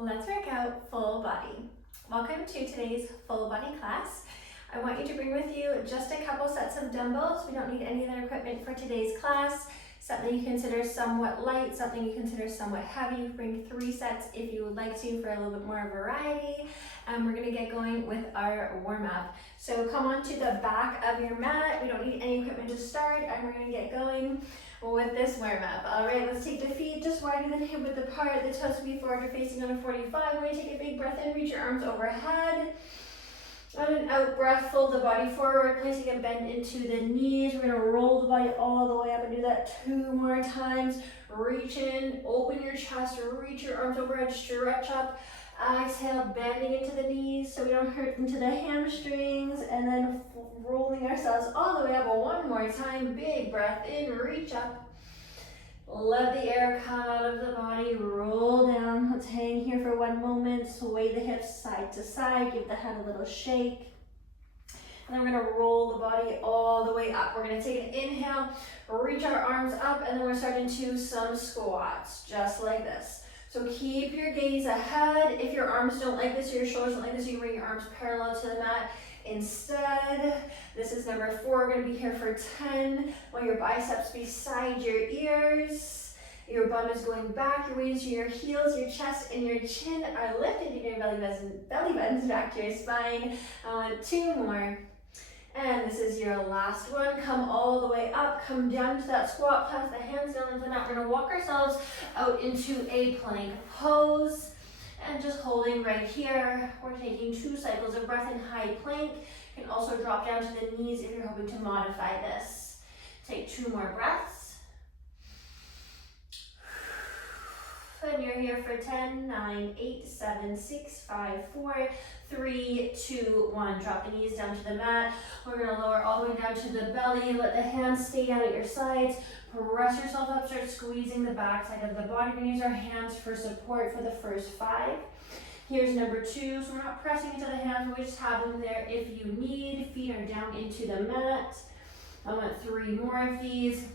Let's work out full body. Welcome to today's full body class. I want you to bring with you just a couple sets of dumbbells. We don't need any other equipment for today's class. Something you consider somewhat light, something you consider somewhat heavy. You bring 3 sets if you would like to for a little bit more variety. And we're gonna get going with our warm up. So come on to the back of your mat. We don't need any equipment to start, and we're gonna get going with this warm up. All right, let's take the feet just wider than hip width apart. The toes will be forward, you're facing on a 45. We're gonna take a big breath in, reach your arms overhead. On an out breath, fold the body forward, placing a bend into the knees. We're gonna roll the body all the way up and do that 2 more times. Reach in, open your chest, reach your arms overhead, stretch up. Exhale, bending into the knees so we don't hurt into the hamstrings, and then rolling ourselves all the way up. One more time, big breath in, reach up. Let the air come out of the body, roll down. Let's hang here for 1 moment, sway the hips side to side, give the head a little shake. And then we're gonna roll the body all the way up. We're gonna take an inhale, reach our arms up, and then we're starting to some squats, just like this. So keep your gaze ahead. If your arms don't like this or your shoulders don't like this, you can bring your arms parallel to the mat instead. This is number 4. We're gonna be here for 10. While your biceps beside your ears. Your bum is going back, your weight is to your heels, your chest and your chin are lifted. You get your belly buttons back to your spine. I want 2 more. And this is your last one. Come all the way up, come down to that squat, pass the hands down into the mat. We're gonna walk ourselves out into a plank pose. And just holding right here. We're taking 2 cycles of breath in high plank. You can also drop down to the knees if you're hoping to modify this. Take 2 more breaths. And you're here for 10, 9, 8, 7, 6, 5, 4, 3, 2, 1. Drop the knees down to the mat. We're gonna lower all the way down to the belly. Let the hands stay down at your sides. Press yourself up, start squeezing the back side of the body. We're gonna use our hands for support for the first 5. Here's number 2. So we're not pressing into the hands, we just have them there if you need. Feet are down into the mat. I want 3 more of these.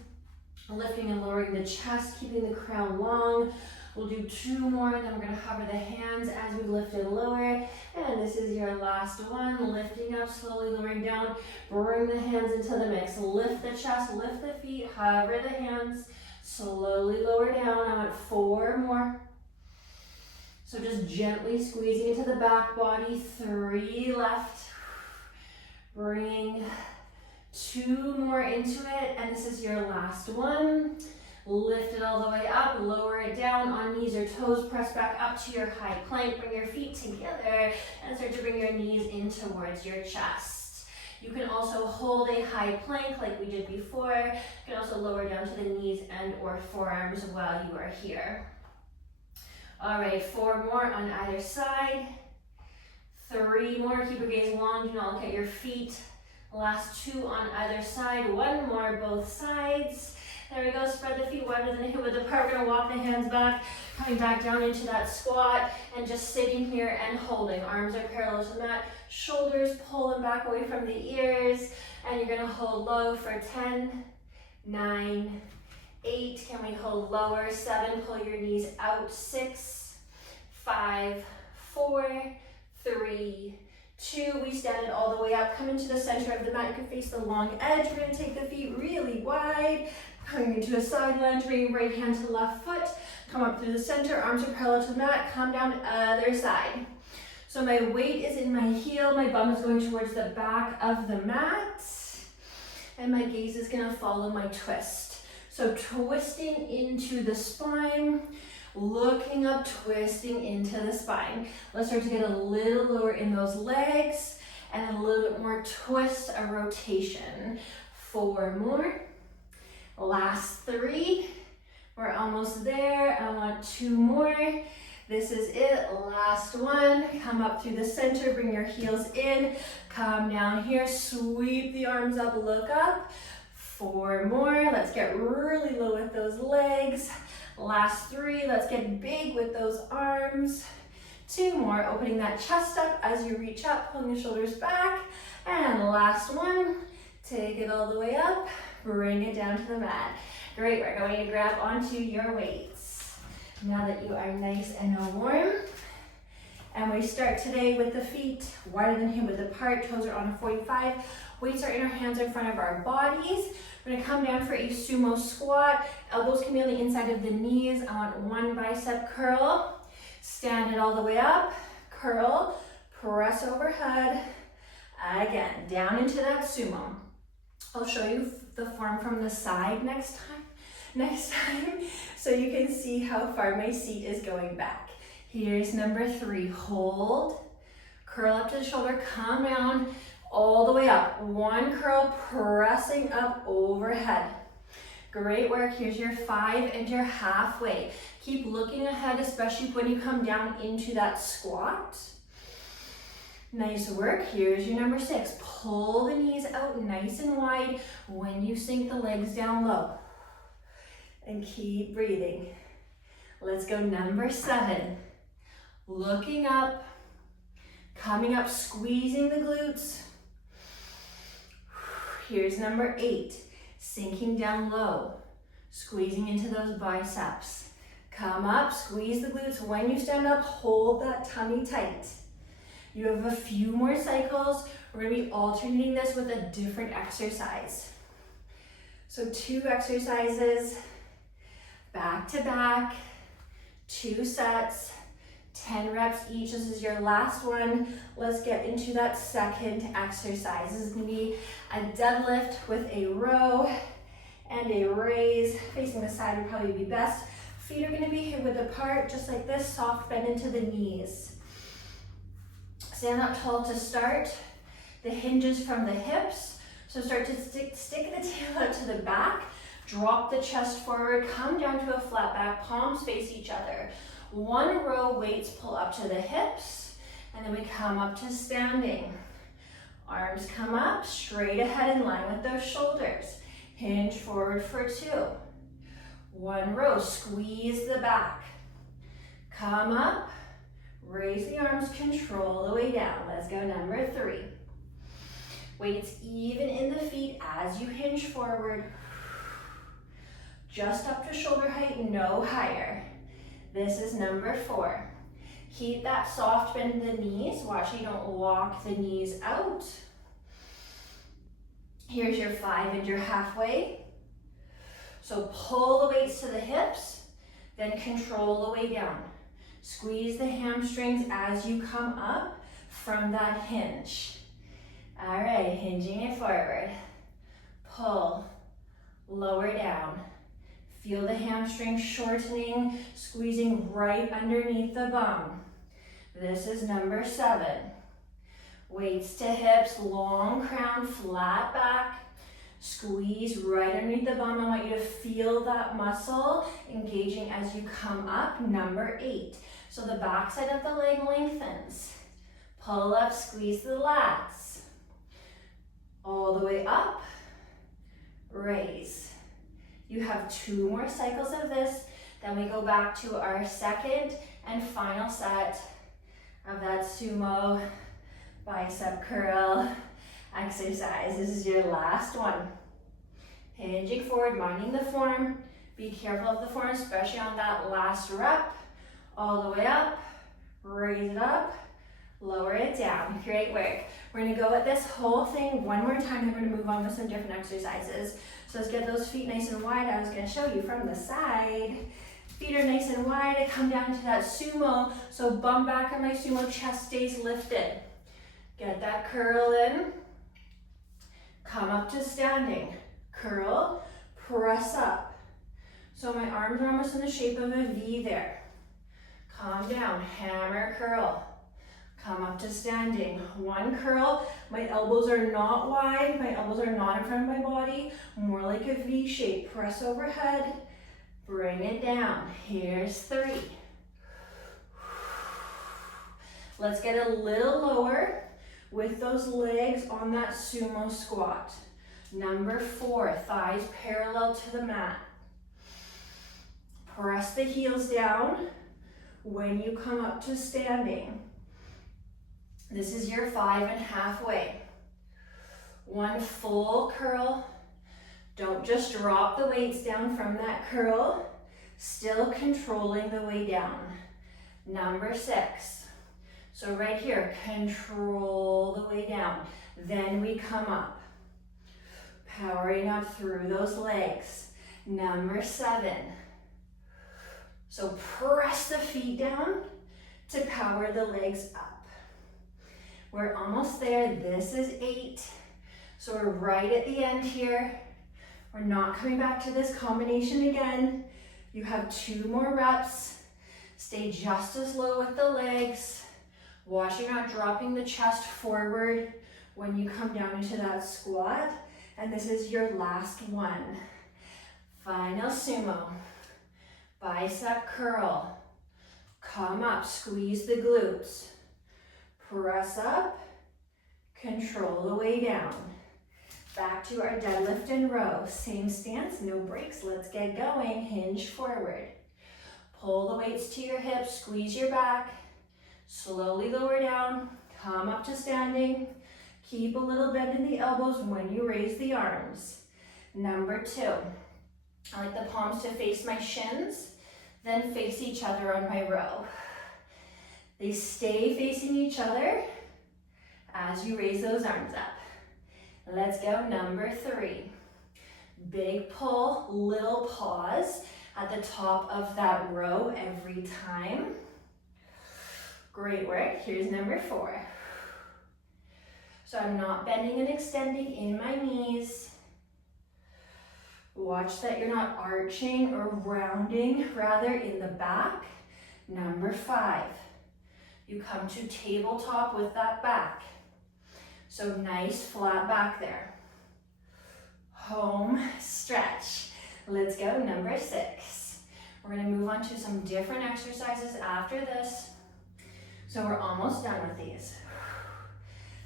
Lifting and lowering the chest, keeping the crown long. We'll do 2 more, and then we're gonna hover the hands as we lift and lower. And this is your last one. Lifting up, slowly lowering down. Bring the hands into the mix. Lift the chest, lift the feet, hover the hands. Slowly lower down. I want 4 more. So just gently squeezing into the back body. 3 left. Bring 2 more into it, and this is your last one. Lift it all the way up, lower it down on knees or toes, press back up to your high plank, bring your feet together, and start to bring your knees in towards your chest. You can also hold a high plank like we did before. You can also lower down to the knees and or forearms while you are here. All right, 4 more on either side. 3 more, keep your gaze long, do not look at your feet. Last 2 on either side, 1 more both sides. There we go, spread the feet wider than hip width apart. We're gonna walk the hands back, coming back down into that squat, and just sitting here and holding. Arms are parallel to the mat, shoulders pulling back away from the ears, and you're gonna hold low for 10, 9, 8, can we hold lower, 7, pull your knees out, 6, 5, 4, 3, 2, we stand it all the way up, come into the center of the mat, you can face the long edge. We're gonna take the feet really wide, coming into a side lunge, bring right hand to left foot, come up through the center, arms are parallel to the mat, come down other side. So my weight is in my heel, my bum is going towards the back of the mat, and my gaze is gonna follow my twist. So twisting into the spine, looking up, twisting into the spine. Let's start to get a little lower in those legs, and a little bit more twist, a rotation. 4 more. Last 3. We're almost there. I want 2 more. This is it. Last one. Come up through the center, bring your heels in. Come down here, sweep the arms up, look up. 4 more. Let's get really low with those legs. Last 3, let's get big with those arms. 2 more, opening that chest up as you reach up, pulling the shoulders back. And last one, take it all the way up, bring it down to the mat. Great, we're going to grab onto your weights. Now that you are nice and warm, And we start today with the feet wider than hip width apart, toes are on a 45. Weights are in our hands in front of our bodies. We're gonna come down for a sumo squat. Elbows can be on the inside of the knees. I want one bicep curl. Stand it all the way up, curl, press overhead. Again, down into that sumo. I'll show you the form from the side next time, so you can see how far my seat is going back. Here's number 3, hold, curl up to the shoulder, come down, all the way up. One curl, pressing up overhead. Great work. Here's your 5 and your halfway. Keep looking ahead, especially when you come down into that squat. Nice work. Here's your number 6. Pull the knees out nice and wide when you sink the legs down low. And keep breathing. Let's go number 7. Looking up, coming up, squeezing the glutes. Here's number 8. Sinking down low, squeezing into those biceps. Come up, squeeze the glutes. When you stand up, hold that tummy tight. You have a few more cycles. We're gonna be alternating this with a different exercise. So 2 exercises, back to back, 2 sets, 10 reps each. This is your last one. Let's get into that second exercise. This is gonna be a deadlift with a row and a raise. Facing the side would probably be best. Feet are gonna be hip width apart, just like this, soft bend into the knees. Stand up tall to start. The hinges from the hips. So start to stick the tail out to the back, drop the chest forward, come down to a flat back, palms face each other. One row, weights pull up to the hips, and then we come up to standing. Arms come up, straight ahead in line with those shoulders. Hinge forward for 2. One row, squeeze the back. Come up, raise the arms, control the way down. Let's go number 3. Weights even in the feet as you hinge forward. Just up to shoulder height, no higher. This is number 4. Keep that soft bend in the knees. Watch you don't lock the knees out. Here's your 5 and your halfway. So pull the weights to the hips, then control the way down. Squeeze the hamstrings as you come up from that hinge. All right, hinging it forward. Pull, lower down. Feel the hamstring shortening, squeezing right underneath the bum. This is number 7. Weights to hips, long crown, flat back. Squeeze right underneath the bum. I want you to feel that muscle engaging as you come up. Number 8. So the back side of the leg lengthens. Pull up, squeeze the lats. All the way up, raise. You have 2 more cycles of this, then we go back to our second and final set of that sumo bicep curl exercise. This is your last one. Hinging forward, minding the form. Be careful of the form, especially on that last rep. All the way up, raise it up, lower it down. Great work. We're gonna go at this whole thing one more time, then we're gonna move on with some different exercises. So let's get those feet nice and wide. I was gonna show you from the side. Feet are nice and wide. I come down to that sumo. So bum back on my sumo, chest stays lifted. Get that curl in. Come up to standing. Curl, press up. So my arms are almost in the shape of a V there. Calm down, hammer curl. Come up to standing. One curl. My elbows are not wide. My elbows are not in front of my body. More like a V shape. Press overhead. Bring it down. Here's 3. Let's get a little lower with those legs on that sumo squat. Number 4, thighs parallel to the mat. Press the heels down when you come up to standing. This is your 5 and halfway. One full curl. Don't just drop the weights down from that curl. Still controlling the way down. Number 6. So right here, control the way down. Then we come up. Powering up through those legs. Number 7. So press the feet down to power the legs up. We're almost there. This is 8. So we're right at the end here. We're not coming back to this combination again. You have 2 more reps. Stay just as low with the legs. Watch you're not dropping the chest forward when you come down into that squat. And this is your last one. Final sumo. Bicep curl. Come up, squeeze the glutes. Press up, control the way down. Back to our deadlift and row. Same stance, no breaks. Let's get going. Hinge forward. Pull the weights to your hips, squeeze your back. Slowly lower down, come up to standing. Keep a little bend in the elbows when you raise the arms. Number 2, I like the palms to face my shins, then face each other on my row. They stay facing each other as you raise those arms up. Let's go, number 3. Big pull, little pause at the top of that row every time. Great work. Here's number 4. So I'm not bending and extending in my knees. Watch that you're not arching or rounding, rather in the back. Number 5. You come to tabletop with that back. So nice flat back there. Home stretch. Let's go, number 6. We're gonna move on to some different exercises after this. So we're almost done with these.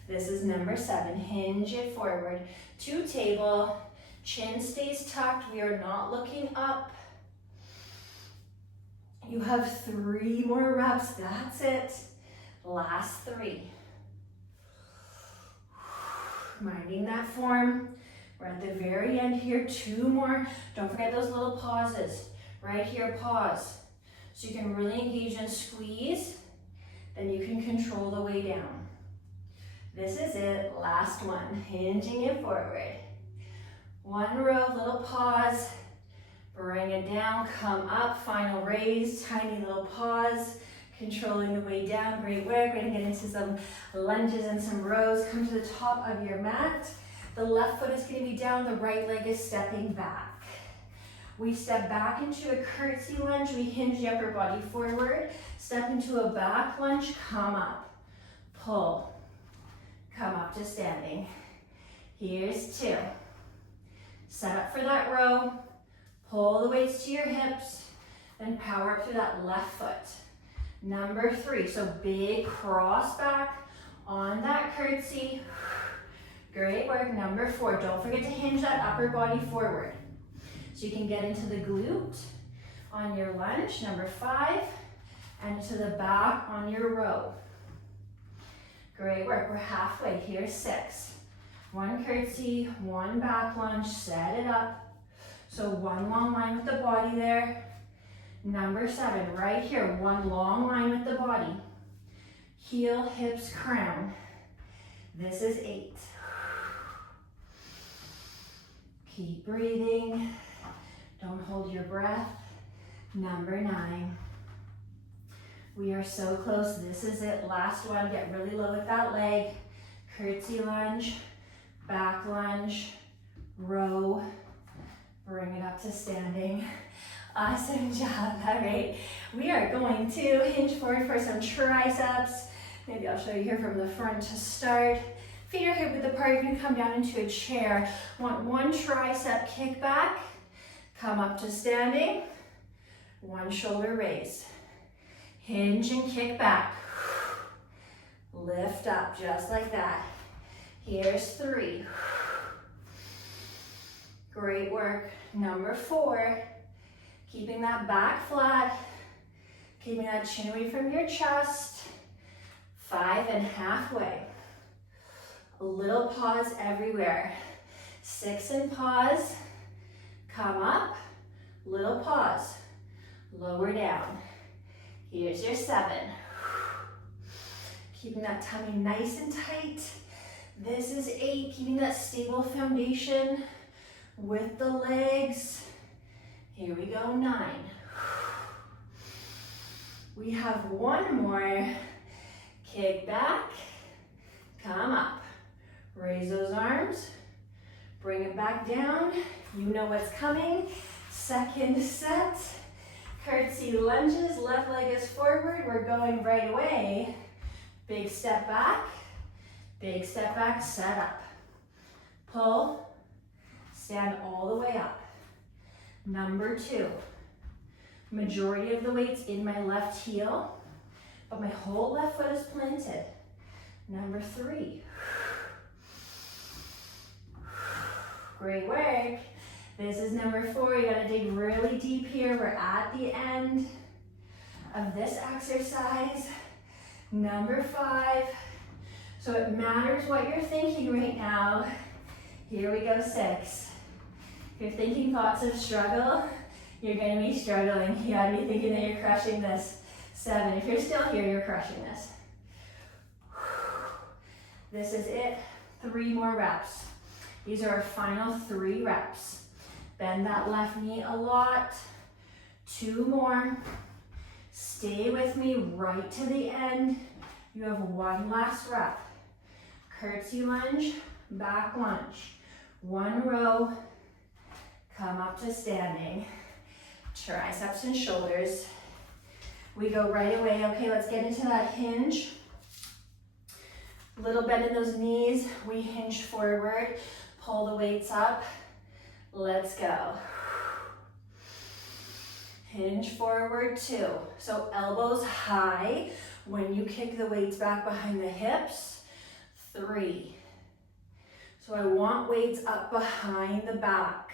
This is number 7, hinge it forward to table. Chin stays tucked, we are not looking up. You have 3 more reps, that's it. Last 3. Minding that form. We're at the very end here, 2 more. Don't forget those little pauses. Right here, pause. So you can really engage and squeeze, then you can control the way down. This is it, last one, hinging it forward. 1 row, little pause, bring it down, come up, final raise, tiny little pause, controlling the way down, great work. We're gonna get into some lunges and some rows. Come to the top of your mat. The left foot is gonna be down, the right leg is stepping back. We step back into a curtsy lunge, we hinge the upper body forward, step into a back lunge, come up, pull, come up to standing. Here's 2. Set up for that row, pull the weights to your hips, then power up through that left foot. Number 3, so big cross back on that curtsy. Great work. Number 4, don't forget to hinge that upper body forward. So you can get into the glute on your lunge. Number 5, and to the back on your row. Great work, we're halfway. Here's 6. 1 curtsy, 1 back lunge, set it up. So 1 long line with the body there. Number 7, right here, 1 long line with the body. Heel, hips, crown. This is 8. Keep breathing. Don't hold your breath. Number 9. We are so close. This is it. Last one. Get really low with that leg. Curtsy lunge, back lunge, row. Bring it up to standing. Awesome job. All right. We are going to hinge forward for some triceps. Maybe I'll show you here from the front to start. Feet are hip width apart. You can come down into a chair. Want 1 tricep kick back. Come up to standing. 1 shoulder raise. Hinge and kick back. Lift up just like that. Here's 3. Great work. Number 4. Keeping that back flat. Keeping that chin away from your chest. 5 and halfway. A little pause everywhere. 6 and pause. Come up. Little pause. Lower down. Here's your 7. Keeping that tummy nice and tight. This is 8, keeping that stable foundation with the legs. Here we go, 9. We have one more. Kick back, come up. Raise those arms, bring it back down. You know what's coming. Second set. Curtsy lunges, left leg is forward. We're going right away. Big step back, set up. Pull, stand all the way up. Number 2. Majority of the weight's in my left heel, but my whole left foot is planted. Number 3. Great work. This is number 4. You gotta dig really deep here. We're at the end of this exercise. Number 5. So it matters what you're thinking right now. Here we go, 6. If you're thinking thoughts of struggle, you're gonna be struggling. You gotta be thinking that you're crushing this. 7. If you're still here, you're crushing this. This is it. 3 more reps. These are our final 3 reps. Bend that left knee a lot. 2 more. Stay with me right to the end. You have 1 last rep. Curtsy lunge, back lunge. 1 row. Come up to standing. Triceps and shoulders. We go right away. Okay, let's get into that hinge. Little bend in those knees. We hinge forward. Pull the weights up. Let's go. Hinge forward 2. So elbows high when you kick the weights back behind the hips. 3. So I want weights up behind the back.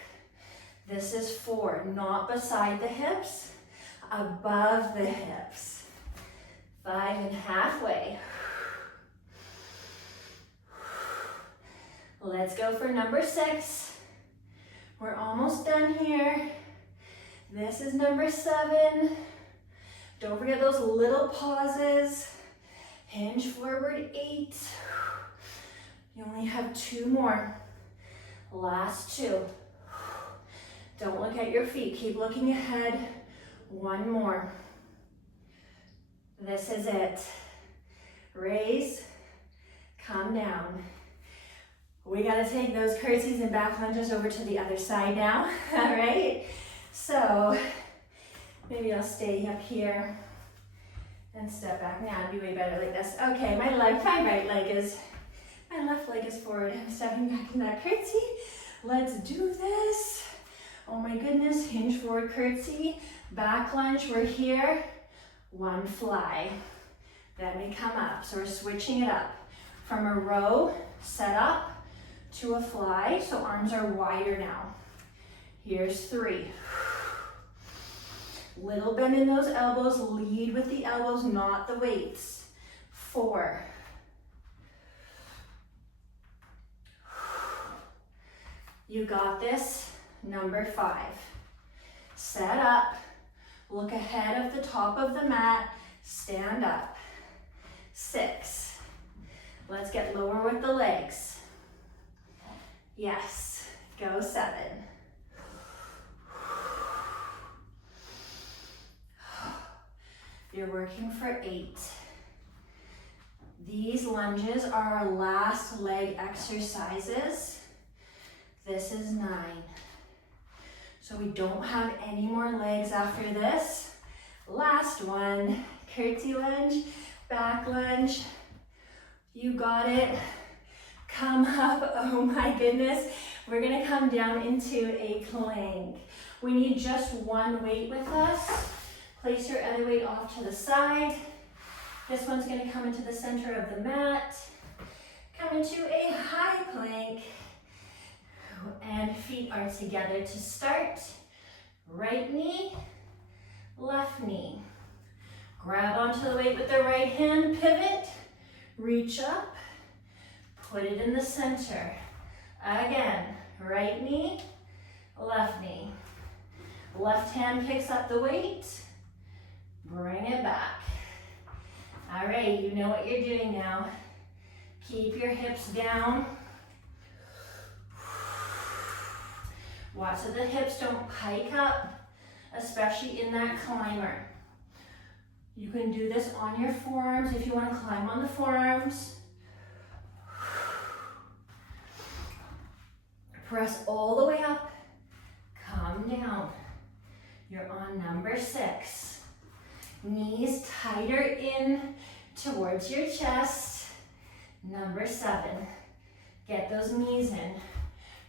This is 4, not beside the hips, above the hips. 5 and halfway. Let's go for number 6. We're almost done here. This is number 7. Don't forget those little pauses. Hinge forward 8. You only have 2 more. Last 2. Don't look at your feet. Keep looking ahead. 1 more. This is it. Raise, come down. We gotta take those curtsies and back lunges over to the other side now, all right? So maybe I'll stay up here and step back. Now it'd be way better like this. Okay, my left leg is forward. I'm stepping back in that curtsy. Let's do this. Oh my goodness, hinge forward curtsy, back lunge, we're here. 1 fly. Then we come up, so we're switching it up. From a row, set up, to a fly, so arms are wider now. Here's 3. Little bend in those elbows, lead with the elbows, not the weights. 4. You got this. Number 5. Set up, look ahead of the top of the mat, stand up. 6. Let's get lower with the legs. Yes, go 7. You're working for 8. These lunges are our last leg exercises. This is 9. So we don't have any more legs after this. Last one, curtsy lunge, back lunge. You got it. Come up, oh my goodness. We're gonna come down into a plank. We need just 1 weight with us. Place your other weight off to the side. This one's gonna come into the center of the mat. Come into a high plank. And feet are together to start. Right knee, left knee. Grab onto the weight with the right hand, pivot, reach up, put it in the center. Again, right knee, left knee. Left hand picks up the weight, bring it back. All right, you know what you're doing now. Keep your hips down. Watch so the hips don't pike up, especially in that climber. You can do this on your forearms if you want to climb on the forearms. Press all the way up, come down. You're on number 6. Knees tighter in towards your chest. Number 7, get those knees in.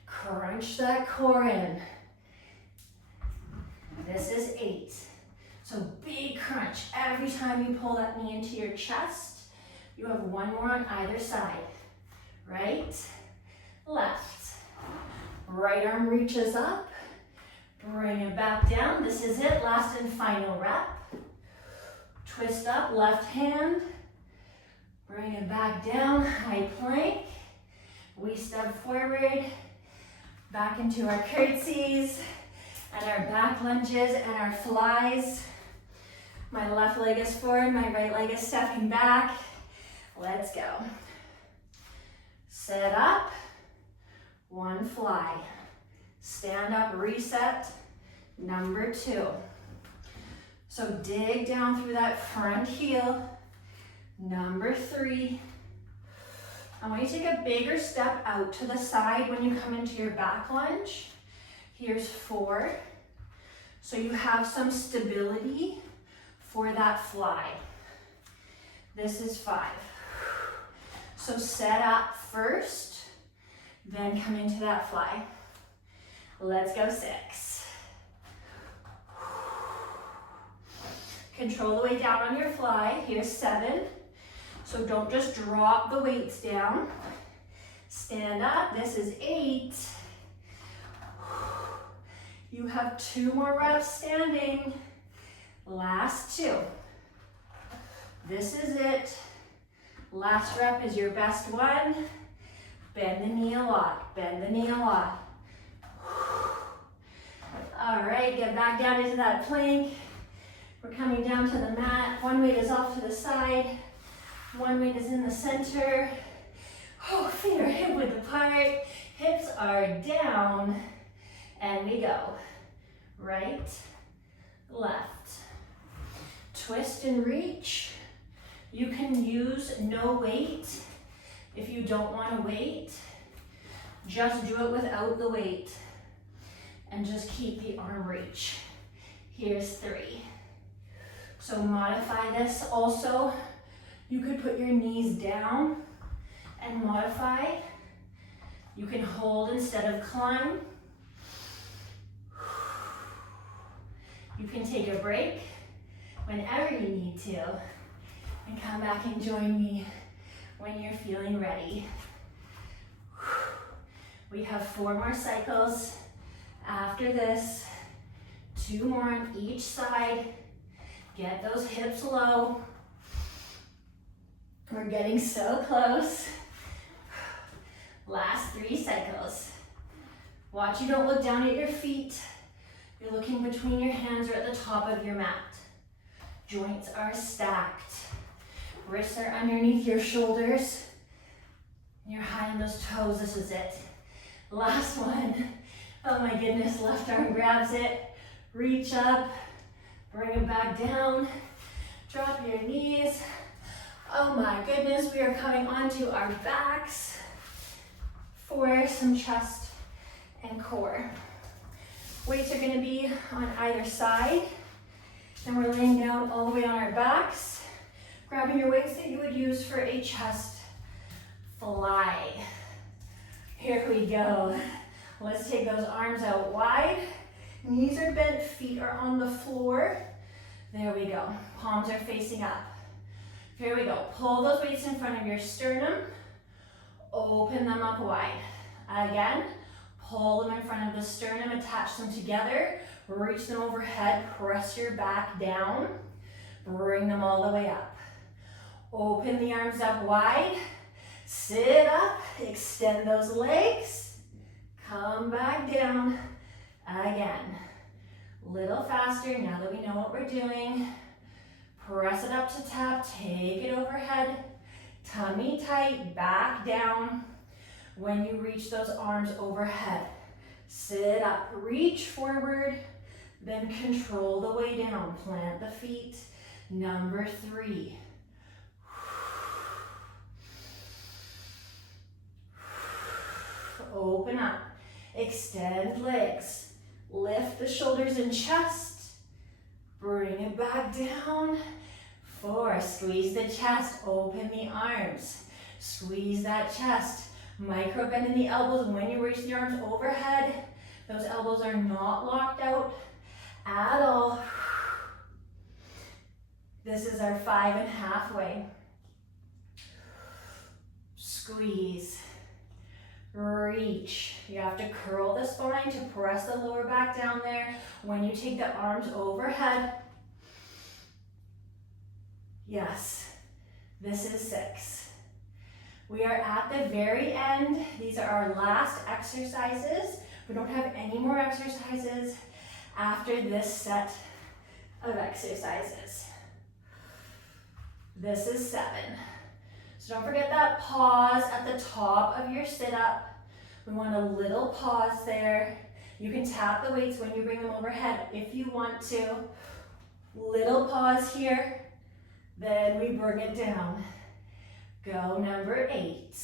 Crunch that core in. This is 8. So big crunch. Every time you pull that knee into your chest, you have one more on either side. Right, left. Right arm reaches up. Bring it back down. This is it, last and final rep. Twist up, left hand. Bring it back down, high plank. We step forward, back into our curtsies, and our back lunges and our flies. My left leg is forward, my right leg is stepping back. Let's go. Set up, one fly. Stand up, reset, number 2. So dig down through that front heel. Number 3. I want you to take a bigger step out to the side when you come into your back lunge. Here's 4. So you have some stability for that fly. This is 5. So set up first, then come into that fly. Let's go 6. Control the way down on your fly. Here's 7. So don't just drop the weights down. Stand up. This is 8. You have 2 more reps standing. Last 2. This is it. Last rep is your best one. Bend the knee a lot. Bend the knee a lot. All right, get back down into that plank. We're coming down to the mat. One weight is off to the side. One weight is in the center. Oh, feet are hip width apart. Hips are down. And we go. Right, left. Twist and reach. You can use no weight if you don't want to wait. Just do it without the weight. And just keep the arm reach. Here's 3. So modify this also. You could put your knees down and modify. You can hold instead of climb. You can take a break whenever you need to and come back and join me when you're feeling ready. We have 4 more cycles. After this, 2 more on each side. Get those hips low. We're getting so close. Last 3 cycles. Watch you don't look down at your feet. You're looking between your hands or at the top of your mat. Joints are stacked. Wrists are underneath your shoulders. You're high on those toes. This is it. Last one. Oh my goodness, left arm grabs it. Reach up. Bring it back down. Drop your knees. Oh my goodness, we are coming onto our backs for some chest and core. Weights are gonna be on either side. And we're laying down all the way on our backs. Grabbing your weights that you would use for a chest fly. Here we go. Let's take those arms out wide. Knees are bent, feet are on the floor. There we go. Palms are facing up. Here we go. Pull those weights in front of your sternum. Open them up wide. Again, pull them in front of the sternum, attach them together, reach them overhead, press your back down, bring them all the way up. Open the arms up wide, sit up, extend those legs, come back down again. Little faster now that we know what we're doing. Press it up to tap, take it overhead. Tummy tight, back down. When you reach those arms overhead, sit up, reach forward, then control the way down. Plant the feet. Number 3. Open up, extend legs, lift the shoulders and chest, bring it back down. 4, squeeze the chest, open the arms, squeeze that chest, micro bend in the elbows. When you reach the arms overhead, those elbows are not locked out at all. This is our 5 and halfway. Squeeze. Reach. You have to curl the spine to press the lower back down there. When you take the arms overhead, yes, this is 6. We are at the very end. These are our last exercises. We don't have any more exercises after this set of exercises. This is 7. So don't forget that pause at the top of your sit-up. We want a little pause there. You can tap the weights when you bring them overhead if you want to. Little pause here. Then we bring it down. Go number 8.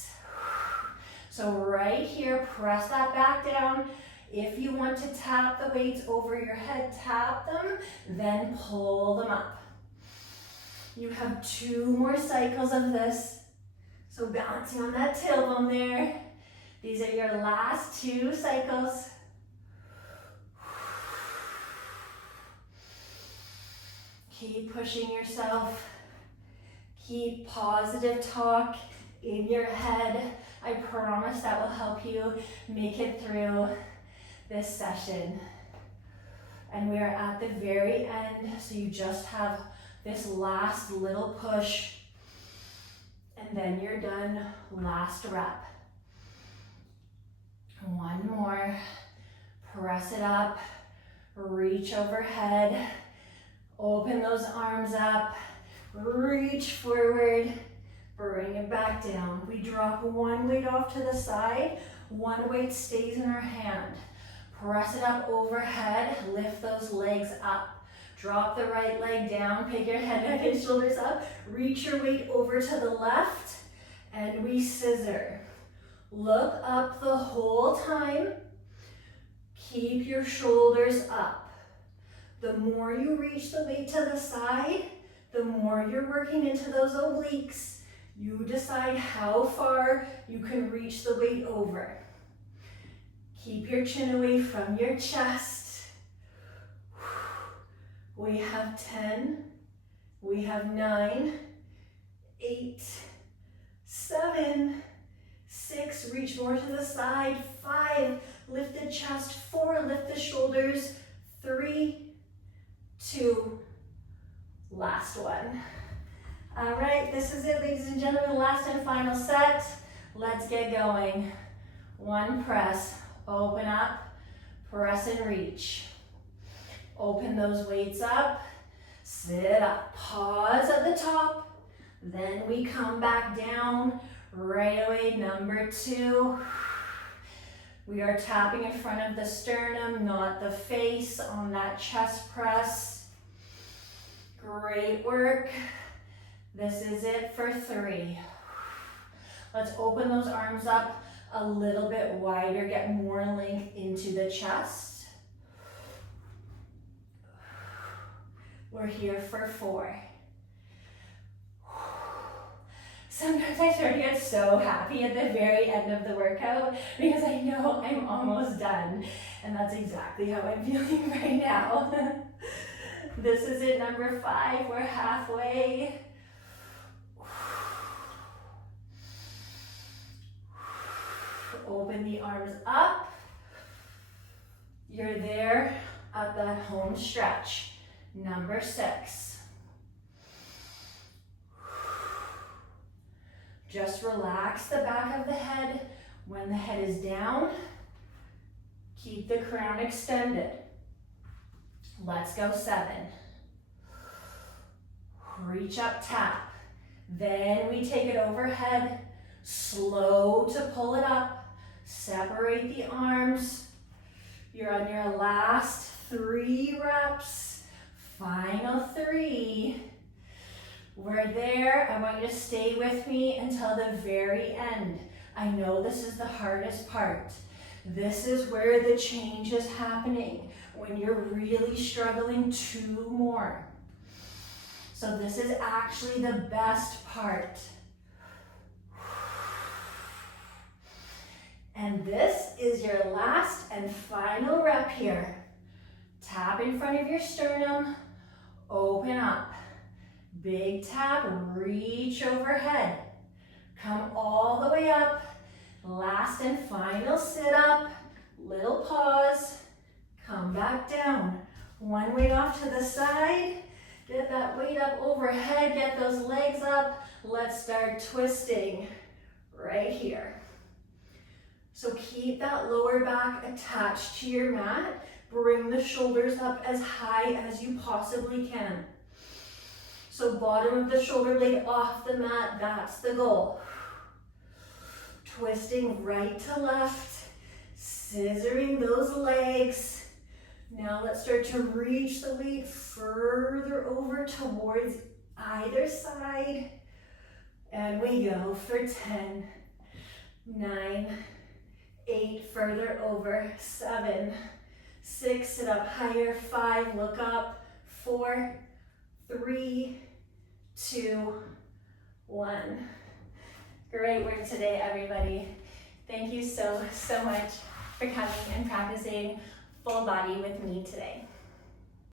So right here, press that back down. If you want to tap the weights over your head, tap them, then pull them up. You have 2 more cycles of this. So balancing on that tailbone there. These are your last 2 cycles. Keep pushing yourself. Keep positive talk in your head. I promise that will help you make it through this session. And we are at the very end, so you just have this last little push. And then you're done. Last rep. 1 more. Press it up. Reach overhead. Open those arms up. Reach forward. Bring it back down. We drop 1 weight off to the side. 1 weight stays in our hand. Press it up overhead. Lift those legs up. Drop the right leg down, pick your head, neck, and shoulders up. Reach your weight over to the left, and we scissor. Look up the whole time. Keep your shoulders up. The more you reach the weight to the side, the more you're working into those obliques. You decide how far you can reach the weight over. Keep your chin away from your chest. We have 10, we have 9, 8, 7, 6, reach more to the side, 5, lift the chest, 4, lift the shoulders, 3, 2, last one. All right, this is it, ladies and gentlemen, last and final set. Let's get going. 1 press, open up, press and reach. Open those weights up, sit up, pause at the top, then we come back down right away. Number 2, we are tapping in front of the sternum, not the face on that chest press. Great work. This is it for 3. Let's open those arms up a little bit wider, get more length into the chest. We're here for 4. Sometimes I sort of get so happy at the very end of the workout because I know I'm almost done. And that's exactly how I'm feeling right now. This is it, number 5. We're halfway. Open the arms up. You're there at that home stretch. Number 6. Just relax the back of the head. When the head is down, keep the crown extended. Let's go 7. reach up, tap. Then we take it overhead, slow to pull it up, separate the arms. You're on your last 3 reps, final 3. We're there. I want you to stay with me until the very end. I know this is the hardest part. This is where the change is happening, when you're really struggling 2 more. So this is actually the best part. And this is your last and final rep here. Tap in front of your sternum, open up. Big tap, reach overhead. Come all the way up. Last and final sit up. Little pause. Come back down. One weight off to the side. Get that weight up overhead. Get those legs up. Let's start twisting right here. So keep that lower back attached to your mat. Bring the shoulders up as high as you possibly can. So bottom of the shoulder blade off the mat, that's the goal. Twisting right to left, scissoring those legs. Now let's start to reach the weight further over towards either side. And we go for 10, 9, 8, further over, 7, 6, sit up higher, 5, look up, 4, 3, 2, 1. Great work today, everybody. Thank you so much for coming and practicing full body with me today.